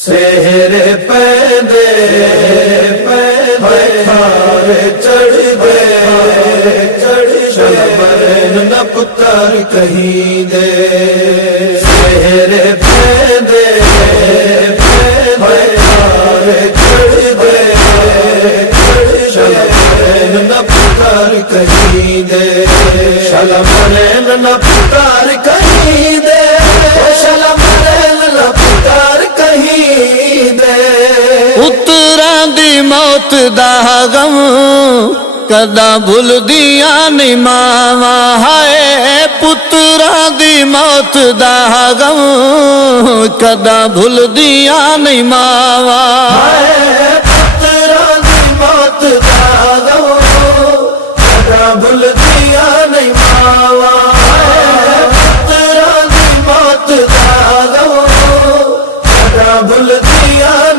سہرے پیندے خار چڑھ دے شلمرن نہ پتر کہیں دے سہرے پیندے خار چڑھ دے شلمرن نہ پتر کہیں دے شلمرن نہ پتر کہیں دے شلمرن نہ پتر کہیں دے پتراں دی موت دا غم کدا بھول دیاں نہیں ماواں ہائے پتراں دی موت دا غم کدا بھول دیاں نہیں ماواں پتراں دی موت دا غم کدا بھول دیاں نہیں ماواں پتراں دی موت دا غم کدا بھول دیاں